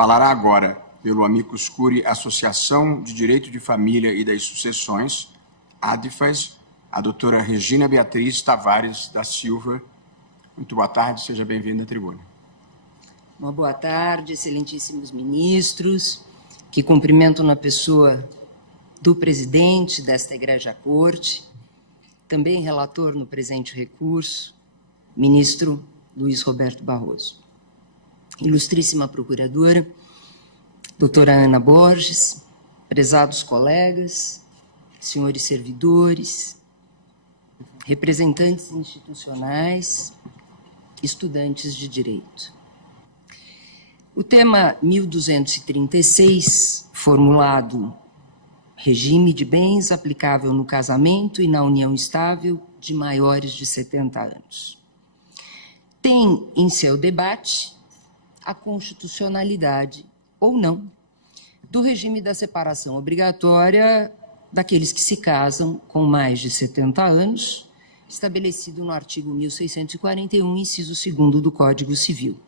Falará agora, pelo amicus curiae Associação de Direito de Família e das Sucessões, ADFAS, a doutora Regina Beatriz Tavares da Silva. Muito boa tarde, seja bem-vinda à tribuna. Uma boa tarde, excelentíssimos ministros, que cumprimento na pessoa do presidente desta Egrégia Corte, também relator no presente recurso, ministro Luiz Roberto Barroso. Ilustríssima procuradora, doutora Ana Borges, prezados colegas, senhores servidores, representantes institucionais, estudantes de direito. O tema 1236, formulado regime de bens aplicável no casamento e na união estável de maiores de 70 anos, tem em seu debate a constitucionalidade ou não do regime da separação obrigatória daqueles que se casam com mais de 70 anos, estabelecido no artigo 1641, inciso 2º do Código Civil,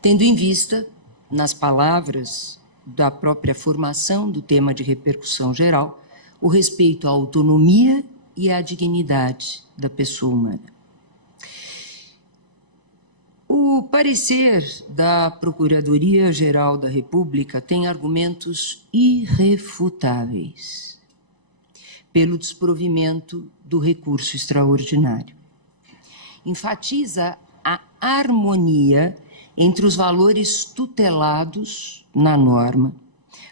tendo em vista, nas palavras da própria formação do tema de repercussão geral, o respeito à autonomia e à dignidade da pessoa humana. O parecer da Procuradoria-Geral da República tem argumentos irrefutáveis pelo desprovimento do recurso extraordinário. Enfatiza a harmonia entre os valores tutelados na norma,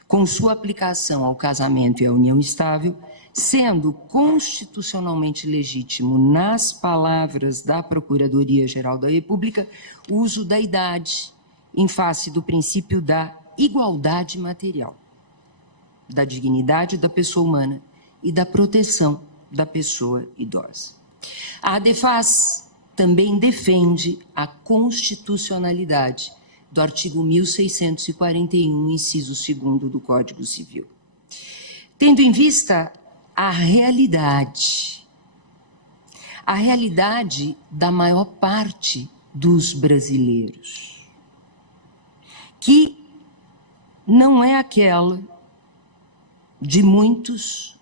com sua aplicação ao casamento e à união estável, sendo constitucionalmente legítimo, nas palavras da Procuradoria-Geral da República, o uso da idade em face do princípio da igualdade material, da dignidade da pessoa humana e da proteção da pessoa idosa. A ADFAS também defende a constitucionalidade do artigo 1641, inciso 2º do Código Civil. Tendo em vista a realidade da maior parte dos brasileiros, que não é aquela de muitos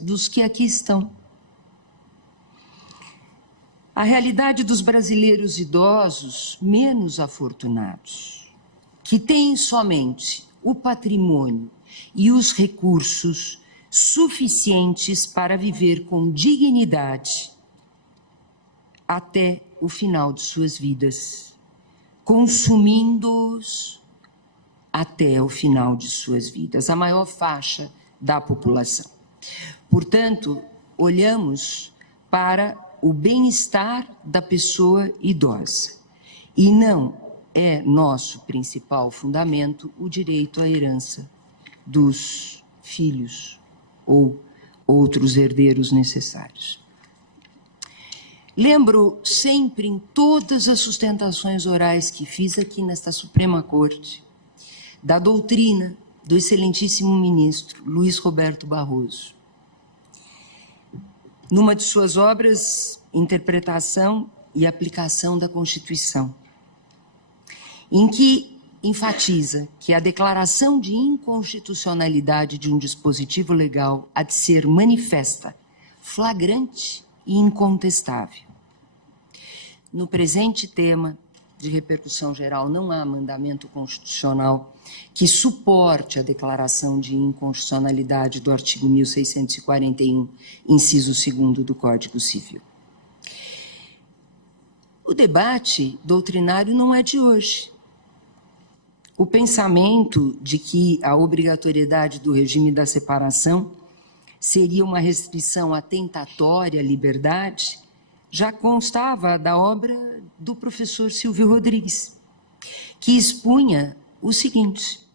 dos que aqui estão. A realidade dos brasileiros idosos menos afortunados, que têm somente o patrimônio e os recursos suficientes para viver com dignidade até o final de suas vidas, consumindo-os até o final de suas vidas, a maior faixa da população. Portanto, olhamos para o bem-estar da pessoa idosa e não é nosso principal fundamento o direito à herança dos filhos ou outros herdeiros necessários. Lembro sempre, em todas as sustentações orais que fiz aqui nesta Suprema Corte, da doutrina do excelentíssimo ministro Luiz Roberto Barroso, numa de suas obras, Interpretação e Aplicação da Constituição, em que enfatiza que a declaração de inconstitucionalidade de um dispositivo legal há de ser manifesta, flagrante e incontestável. No presente tema de repercussão geral, não há mandamento constitucional que suporte a declaração de inconstitucionalidade do artigo 1641, inciso 2º do Código Civil. O debate doutrinário não é de hoje. O pensamento de que a obrigatoriedade do regime da separação seria uma restrição atentatória à liberdade já constava da obra do professor Silvio Rodrigues, que expunha o seguinte: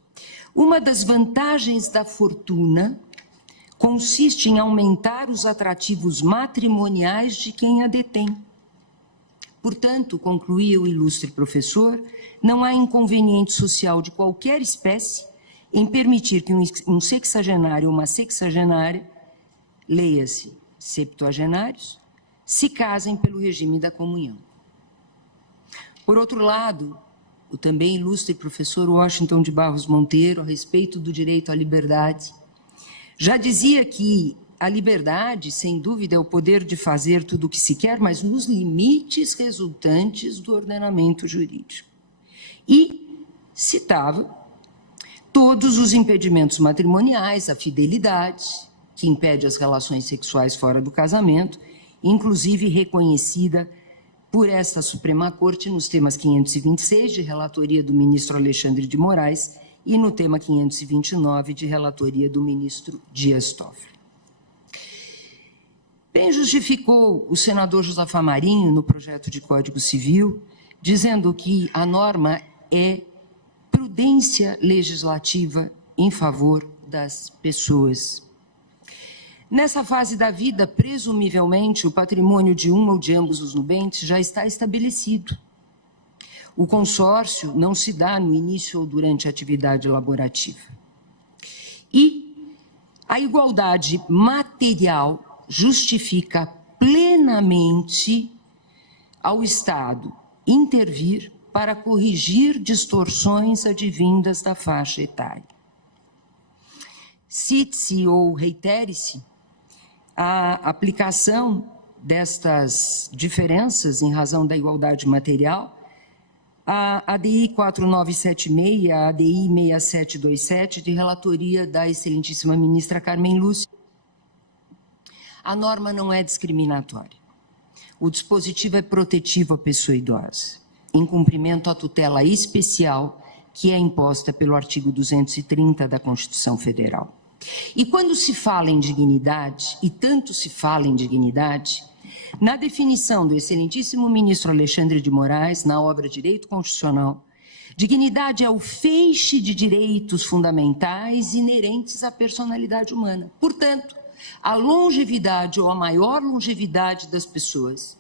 uma das vantagens da fortuna consiste em aumentar os atrativos matrimoniais de quem a detém. Portanto, concluía o ilustre professor, não há inconveniente social de qualquer espécie em permitir que um sexagenário ou uma sexagenária, leia-se septuagenários, se casem pelo regime da comunhão. Por outro lado, o também ilustre professor Washington de Barros Monteiro, a respeito do direito à liberdade, já dizia que a liberdade, sem dúvida, é o poder de fazer tudo o que se quer, mas nos limites resultantes do ordenamento jurídico. E citava todos os impedimentos matrimoniais, a fidelidade, que impede as relações sexuais fora do casamento, inclusive reconhecida por esta Suprema Corte nos temas 526, de relatoria do ministro Alexandre de Moraes, e no tema 529, de relatoria do ministro Dias Toffoli. Bem justificou o senador Josafá Marinho, no projeto de Código Civil, dizendo que a norma é prudência legislativa em favor das pessoas. Nessa fase da vida, presumivelmente, o patrimônio de um ou de ambos os nubentes já está estabelecido. O consórcio não se dá no início ou durante a atividade laborativa. E a igualdade material justifica plenamente ao Estado intervir para corrigir distorções advindas da faixa etária. Cite-se ou reitere-se a aplicação destas diferenças em razão da igualdade material, a ADI 4976, a ADI 6727, de relatoria da excelentíssima ministra Carmen Lúcia. A norma não é discriminatória. O dispositivo é protetivo à pessoa idosa, em cumprimento à tutela especial que é imposta pelo artigo 230 da Constituição Federal. E quando se fala em dignidade, e tanto se fala em dignidade, na definição do excelentíssimo ministro Alexandre de Moraes, na obra Direito Constitucional, dignidade é o feixe de direitos fundamentais inerentes à personalidade humana. Portanto, a longevidade ou a maior longevidade das pessoas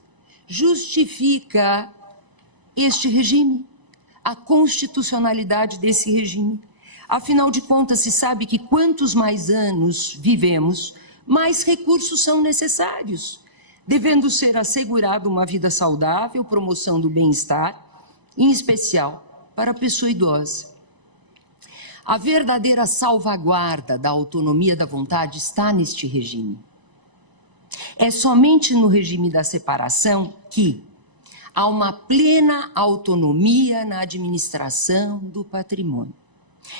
justifica este regime, a constitucionalidade desse regime. Afinal de contas, se sabe que quantos mais anos vivemos, mais recursos são necessários, devendo ser assegurada uma vida saudável, promoção do bem-estar, em especial para a pessoa idosa. A verdadeira salvaguarda da autonomia da vontade está neste regime. É somente no regime da separação que há uma plena autonomia na administração do patrimônio.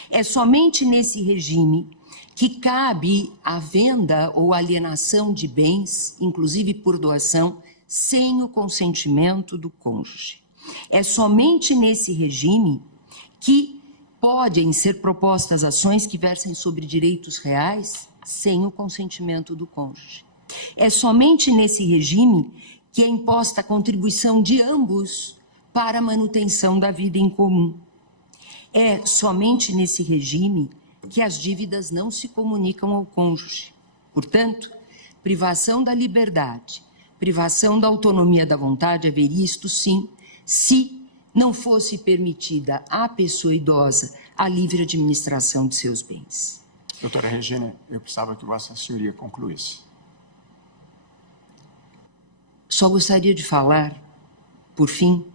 É somente nesse regime que cabe a venda ou alienação de bens, inclusive por doação, sem o consentimento do cônjuge. É somente nesse regime que podem ser propostas ações que versem sobre direitos reais sem o consentimento do cônjuge. É somente nesse regime que é imposta a contribuição de ambos para a manutenção da vida em comum. É somente nesse regime que as dívidas não se comunicam ao cônjuge. Portanto, privação da liberdade, privação da autonomia da vontade haveria isto sim, se não fosse permitida à pessoa idosa a livre administração de seus bens. Doutora Regina, eu precisava que Vossa Senhoria concluísse. Só gostaria de falar, por fim,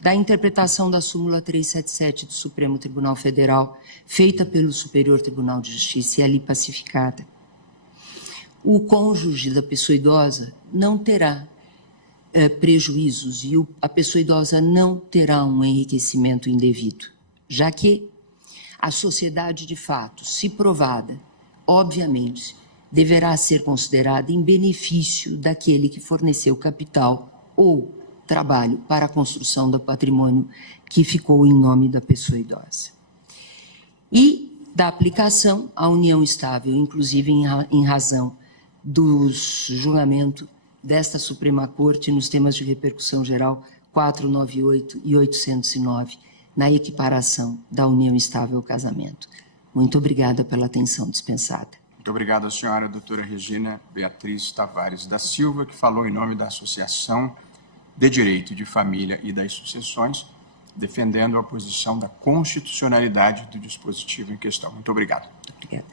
da interpretação da súmula 377 do Supremo Tribunal Federal, feita pelo Superior Tribunal de Justiça e ali pacificada. O cônjuge da pessoa idosa não terá prejuízos e a pessoa idosa não terá um enriquecimento indevido, já que a sociedade de fato, se provada, obviamente, deverá ser considerada em benefício daquele que forneceu capital ou trabalho para a construção do patrimônio que ficou em nome da pessoa idosa. E da aplicação à união estável, inclusive em razão do julgamento desta Suprema Corte nos temas de repercussão geral 498 e 809, na equiparação da união estável ao casamento. Muito obrigada pela atenção dispensada. Muito obrigado à senhora doutora Regina Beatriz Tavares da Silva, que falou em nome da Associação de Direito de Família e das Sucessões, defendendo a posição da constitucionalidade do dispositivo em questão. Muito obrigado. Obrigada.